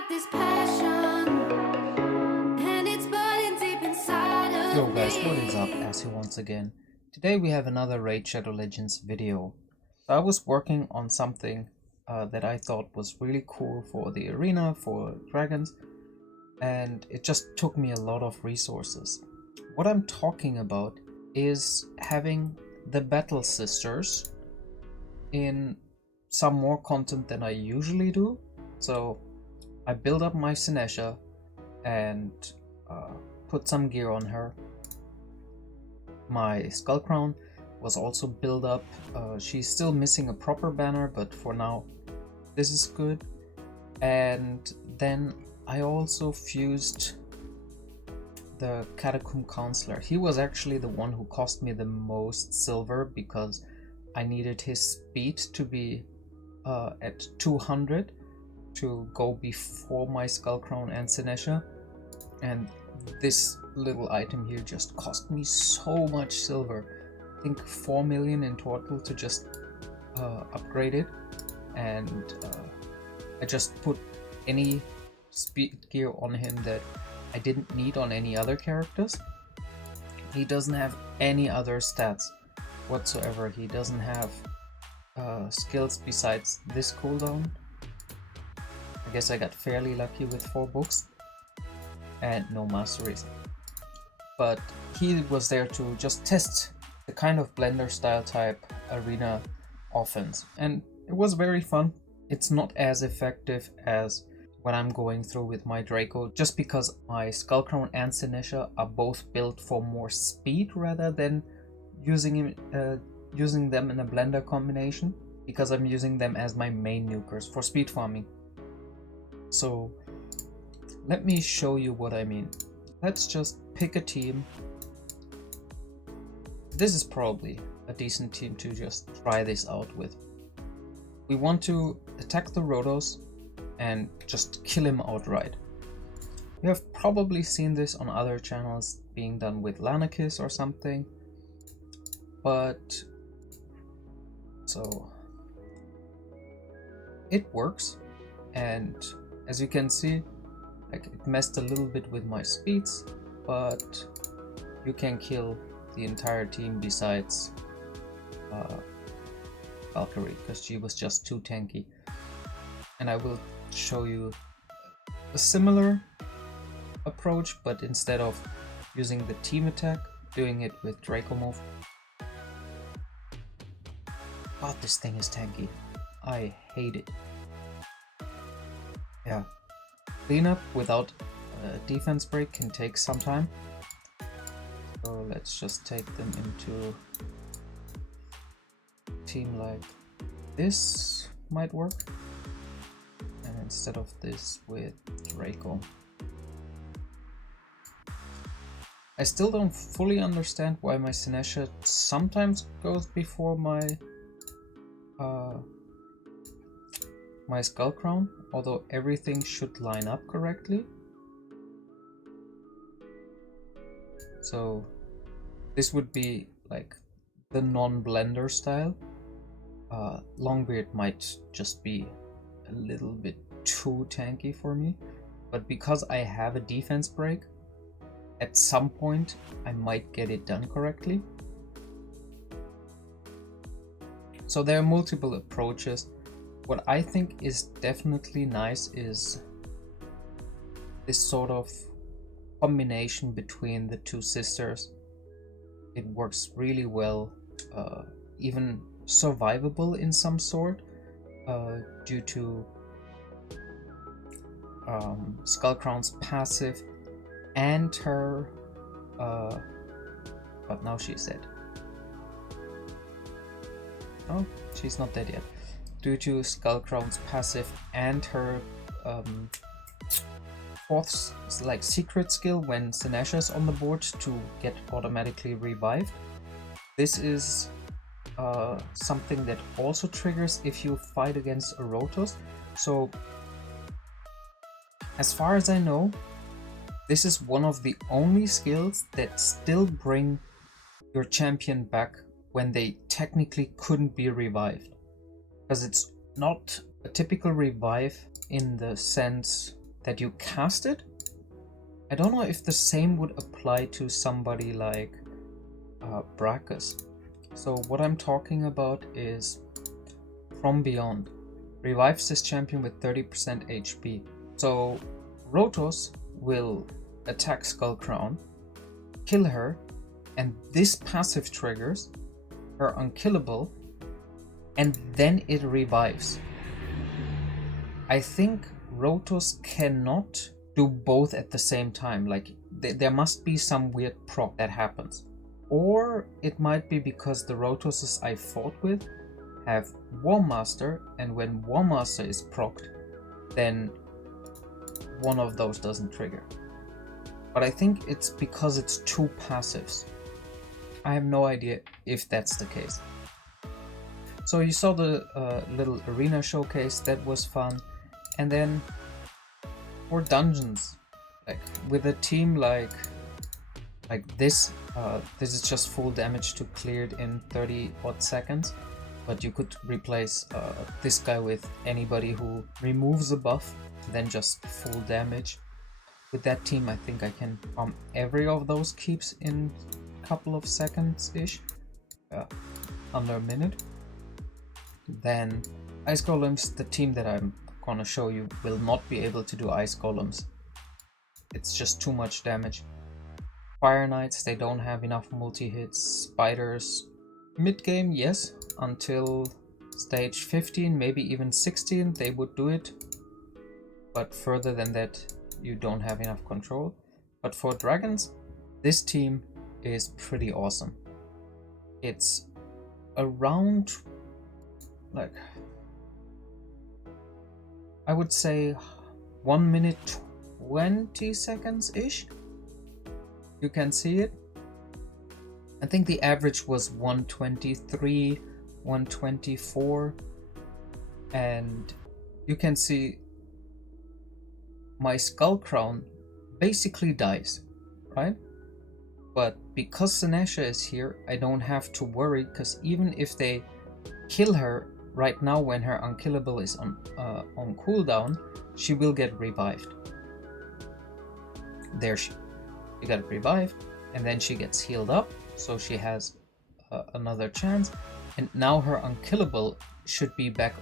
got this passion, and it's burning deep inside of Yo guys, me. what is up? As once again. Today we have another Raid Shadow Legends video. So I was working on something that I thought was really cool for the arena, for dragons, and it just took me a lot of resources. What I'm talking about is having the battle sisters in some more content than I usually do. So I build up my Sinesha and put some gear on her. My Skullcrown was also built up. She's still missing a proper banner, but for now this is good. And then I also fused the Catacomb Counselor. He was actually the one who cost me the most silver because I needed his speed to be at 200 to go before my Skullcrown and Sinesha, and this little item here just cost me so much silver. I think 4 million in total to just upgrade it, and I just put any speed gear on him that I didn't need on any other characters. He doesn't have any other stats whatsoever. He doesn't have skills besides this cooldown. I guess I got fairly lucky with 4 books and no masteries. But he was there to just test the kind of blender style type arena offense, and it was very fun. It's not as effective as when I'm going through with my Draco, just because my Skullcrown and Sinesha are both built for more speed rather than using them in a blender combination, because I'm using them as my main nukers for speed farming. So let me show you what I mean. Let's just pick a team. This is probably a decent team to just try this out with. We want to attack the Rhodos and just kill him outright. You have probably seen this on other channels being done with Lanakis or something, but so it works. And as you can see, like, it messed a little bit with my speeds, but you can kill the entire team besides Valkyrie, because she was just too tanky. And I will show you a similar approach, but instead of using the team attack, doing it with Draco move. God, this thing is tanky. I hate it. Yeah. Cleanup without a defense break can take some time. So let's just take them into a team like this might work. And instead of this, with Draco. I still don't fully understand why my Sinesha sometimes goes before my my Skullcrown, although everything should line up correctly. So this would be like the non-blender style. Longbeard might just be a little bit too tanky for me, but because I have a defense break, at some point I might get it done correctly. So there are multiple approaches. What I think is definitely nice is this sort of combination between the two sisters. It works really well, even survivable in some sort, due to Skullcrown's passive and her but now she's dead. Oh, she's not dead yet. Due to Skullcrown's passive and her fourth like secret skill when Sinesha's on the board to get automatically revived. This is something that also triggers if you fight against a Rotos. So as far as I know, this is one of the only skills that still bring your champion back when they technically couldn't be revived. Because it's not a typical revive in the sense that you cast it. I don't know if the same would apply to somebody like Brachus. So what I'm talking about is From Beyond. Revives this champion with 30% HP. So Rotos will attack Skullcrown, kill her, and this passive triggers her unkillable, and then it revives. I think Rotos cannot do both at the same time. Like there must be some weird proc that happens. Or it might be because the Rotoses I fought with have War Master, and when War Master is procced, then one of those doesn't trigger. But I think it's because it's two passives. I have no idea if that's the case. So you saw the little arena showcase, that was fun. And then for dungeons, like with a team like this, this is just full damage to clear it in 30 odd seconds. But you could replace this guy with anybody who removes a buff, then just full damage. With that team, I think I can farm every of those keeps in a couple of seconds-ish, under a minute. Then Ice Golems, the team that I'm gonna show you, will not be able to do Ice Golems. It's just too much damage. Fire Knights, they don't have enough multi-hits. Spiders, mid-game, yes, until stage 15, maybe even 16, they would do it. But further than that, you don't have enough control. But for dragons, this team is pretty awesome. It's around, like, I would say 1 minute 20 seconds ish. You can see it. I think the average was 123, 124, and you can see my Skullcrown basically dies, right? But because Sinesha is here, I don't have to worry, because even if they kill her right now when her unkillable is on cooldown, she will get revived. There she got revived, and then she gets healed up, so she has another chance. And now her unkillable should be back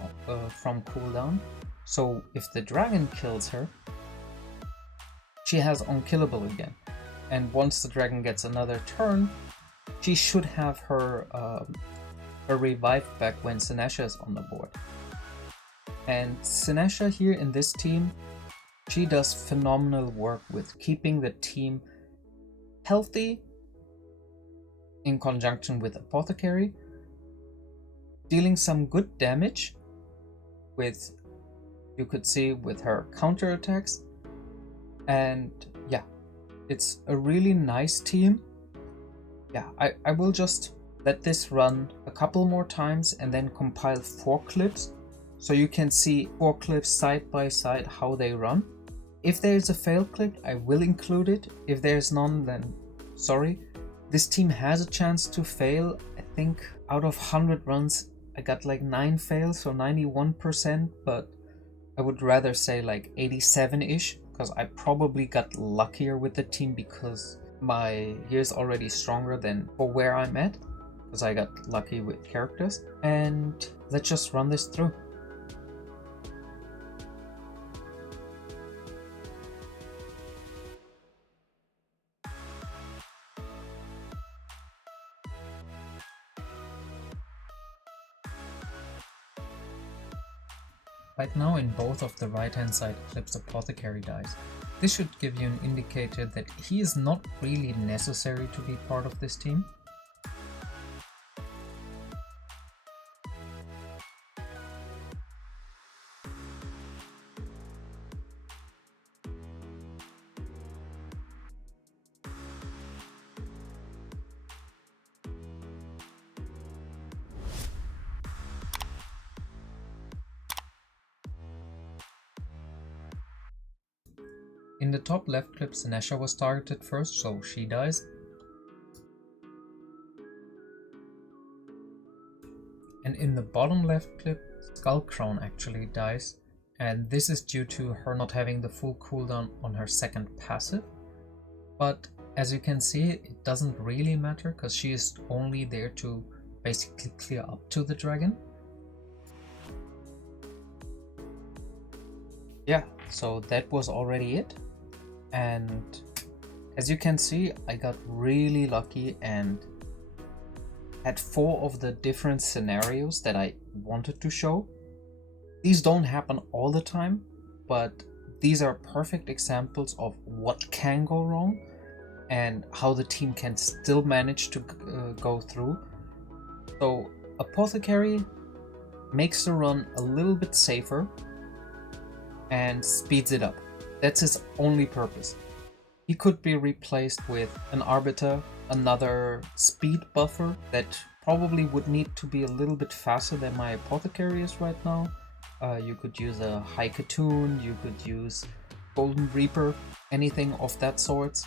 from cooldown. So if the dragon kills her, she has unkillable again. And once the dragon gets another turn, she should have her revive back when Sinesha is on the board. And Sinesha here in this team, she does phenomenal work with keeping the team healthy in conjunction with Apothecary, dealing some good damage with, you could see, with her counterattacks. And yeah, it's a really nice team. Yeah, I will just let this run a couple more times and then compile 4 clips so you can see 4 clips side by side how they run. If there's a fail clip, I will include it. If there's none, then sorry. This team has a chance to fail. I think out of 100 runs, I got like 9 fails, so 91%, but I would rather say like 87-ish, because I probably got luckier with the team because my gear is already stronger than for where I'm at, because I got lucky with characters. And let's just run this through. Right now in both of the right hand side clips Apothecary dies. This should give you an indicator that he is not really necessary to be part of this team. In the top left clip, Sinesha was targeted first, so she dies. And in the bottom left clip, Skullcrown actually dies, and this is due to her not having the full cooldown on her second passive. But as you can see, it doesn't really matter because she is only there to basically clear up to the dragon. Yeah, so that was already it. And as you can see, I got really lucky and had 4 of the different scenarios that I wanted to show. These don't happen all the time, but these are perfect examples of what can go wrong and how the team can still manage to go through. So Apothecary makes the run a little bit safer and speeds it up. That's his only purpose. He could be replaced with an Arbiter, another speed buffer that probably would need to be a little bit faster than my Apothecary is right now. You could use a Haikatoon, you could use Golden Reaper, anything of that sort.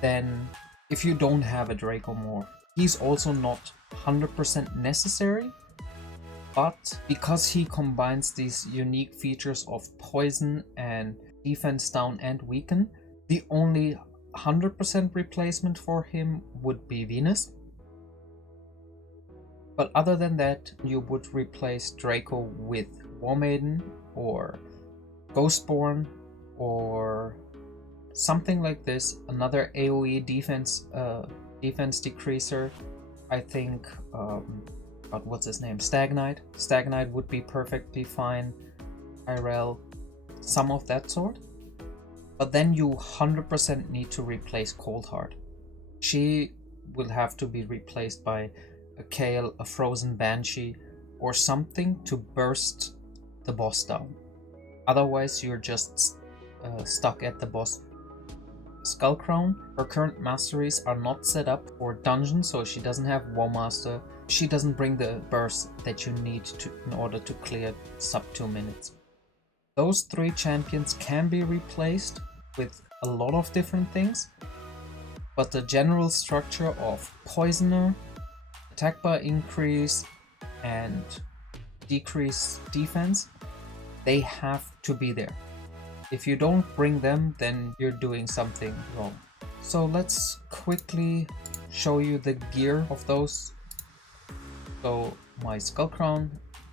Then if you don't have a Dracomorph, he's also not 100% necessary, but because he combines these unique features of poison and defense down and weaken, the only 100% replacement for him would be Venus. But other than that, you would replace Draco with War Maiden or Ghostborn or something like this, another AoE defense decreaser. I think but what's his name? Stagnite would be perfectly fine. Irel, some of that sort. But then you 100% need to replace Coldheart. She will have to be replaced by a Kale, a Frozen Banshee, or something to burst the boss down. Otherwise, you're just stuck at the boss. Skullcrown, her current masteries are not set up for dungeon, so she doesn't have War Master. She doesn't bring the burst that you need to in order to clear sub 2 minutes. Those 3 champions can be replaced with a lot of different things, but the general structure of Poisoner, attack bar increase, and decrease defense, they have to be there. If you don't bring them, then you're doing something wrong. So let's quickly show you the gear of those. So my Skullcrown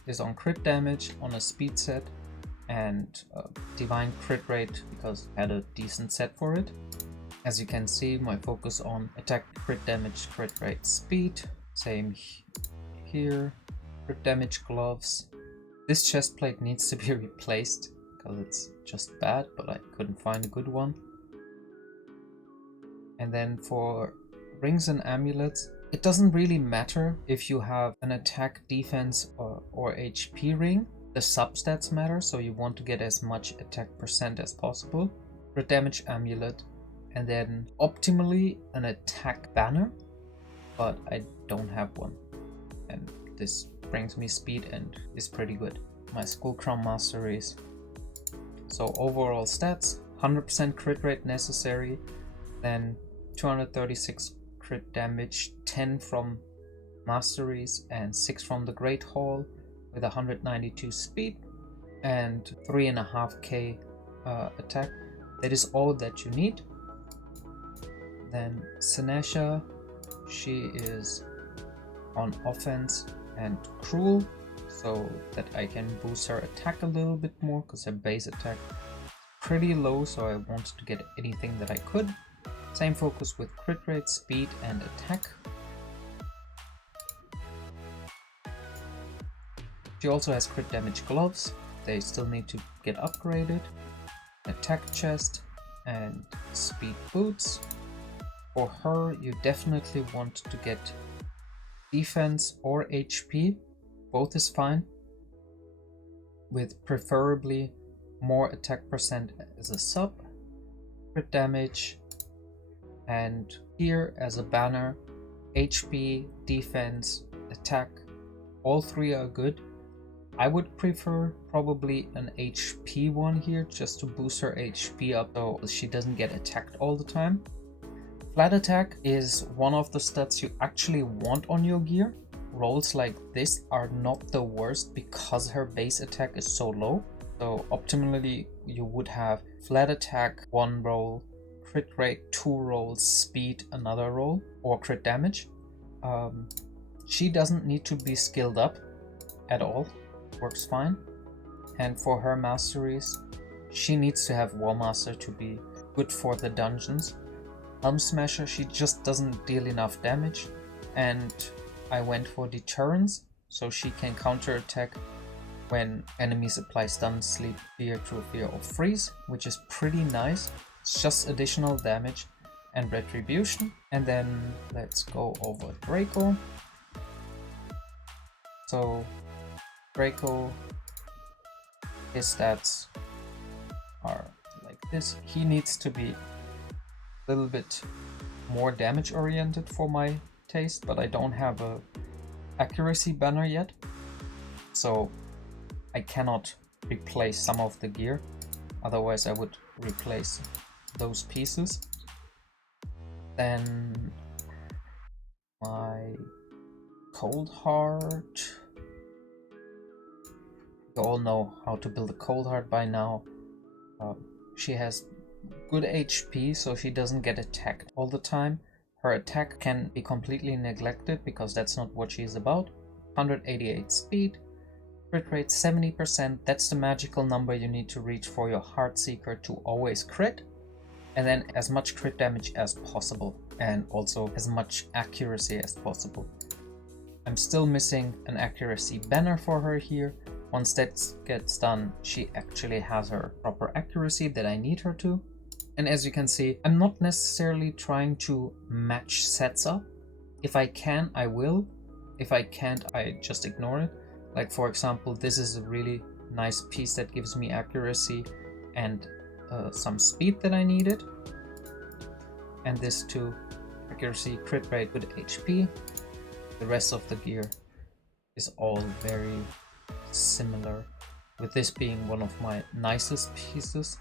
is on crit damage on a speed set and divine crit rate because I had a decent set for it. As you can see, my focus on attack, crit damage, crit rate, speed. Same here. Crit damage gloves. This chest plate needs to be replaced because it's just bad, but I couldn't find a good one. And then for rings and amulets, it doesn't really matter if you have an attack, defense, or HP ring. The substats matter, so you want to get as much attack percent as possible. Crit damage amulet, and then optimally an attack banner, but I don't have one. And this brings me speed and is pretty good. My Skullcrown masteries. So overall stats, 100% crit rate necessary, then 236 crit damage, 10 from masteries and 6 from the Great Hall with 192 speed and 3.5k attack. That is all that you need. Then Sinesha, she is on offense and cruel, so that I can boost her attack a little bit more because her base attack is pretty low, so I wanted to get anything that I could. Same focus with crit rate, speed and attack. She also has crit damage gloves, they still need to get upgraded. Attack chest and speed boots. For her, you definitely want to get defense or HP, both is fine, with preferably more attack percent as a sub, crit damage, and here as a banner, HP, defense, attack, all 3 are good. I would prefer probably an HP one here just to boost her HP up so she doesn't get attacked all the time. Flat attack is one of the stats you actually want on your gear. Rolls like this are not the worst because her base attack is so low. So optimally you would have flat attack 1 roll, crit rate 2 rolls, speed another roll, or crit damage. She doesn't need to be skilled up at all, works fine. And for her masteries, she needs to have War Master to be good for the dungeons. Helm Smasher, she just doesn't deal enough damage, and I went for Deterrence, so she can counterattack when enemies apply stun, sleep, fear, true fear, or freeze, which is pretty nice. It's just additional damage and retribution. And then let's go over Draco. So Draco, his stats are like this. He needs to be a little bit more damage oriented for my taste, but I don't have a accuracy banner yet, so I cannot replace some of the gear, otherwise I would replace those pieces. Then my Cold Heart, you all know how to build a Cold Heart by now. She has good HP, so she doesn't get attacked all the time. Her attack can be completely neglected because that's not what she is about. 188 speed, crit rate 70%, that's the magical number you need to reach for your Heartseeker to always crit. And then as much crit damage as possible, and also as much accuracy as possible. I'm still missing an accuracy banner for her here. Once that gets done, she actually has her proper accuracy that I need her to. And as you can see, I'm not necessarily trying to match sets up. If I can, I will. If I can't, I just ignore it. Like for example, this is a really nice piece that gives me accuracy and some speed that I needed. And this too, accuracy, crit rate with HP. The rest of the gear is all very similar, with this being one of my nicest pieces.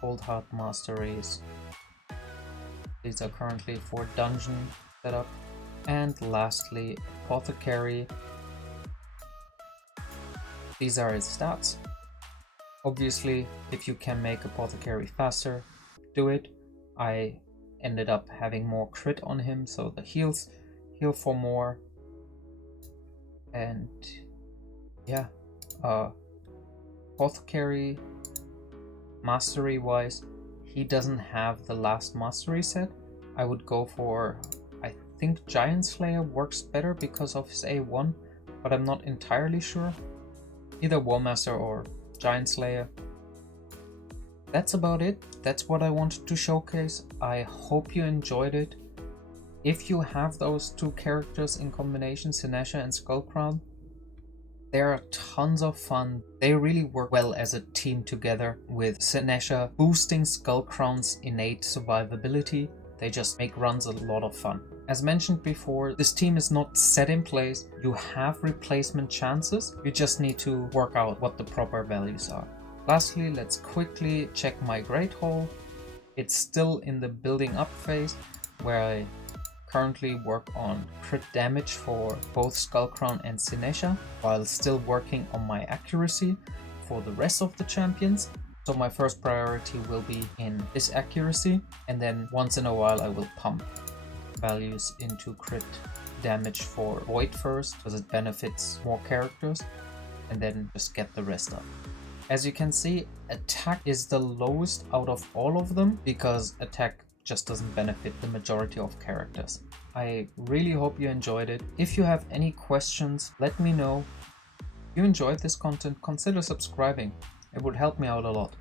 Cold Heart Masteries. These are currently for dungeon setup. And lastly, Apothecary. These are his stats. Obviously, if you can make Apothecary faster, do it. I ended up having more crit on him, so the heal for more. And yeah, Apothecary, mastery wise, he doesn't have the last mastery set. I would go for, I think Giant Slayer works better because of his A1, but I'm not entirely sure. Either War Master or Giant Slayer. That's about it. That's what I wanted to showcase. I hope you enjoyed it. If you have those two characters in combination, Sinesha and Skullcrown, they are tons of fun. They really work well as a team together, with Sinesha boosting Skullcrown's innate survivability. They just make runs a lot of fun. As mentioned before, this team is not set in place. You have replacement chances. You just need to work out what the proper values are. Lastly, let's quickly check my Great Hall. It's still in the building up phase, where I currently work on crit damage for both Skullcrown and Sinesha, while still working on my accuracy for the rest of the champions. So my first priority will be in this accuracy, and then once in a while I will pump values into crit damage for Void first, because it benefits more characters, and then just get the rest up. As you can see, attack is the lowest out of all of them, because attack just doesn't benefit the majority of characters. I really hope you enjoyed it. If you have any questions, let me know. If you enjoyed this content, consider subscribing. It would help me out a lot.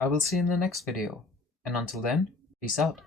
I will see you in the next video, and until then, peace out.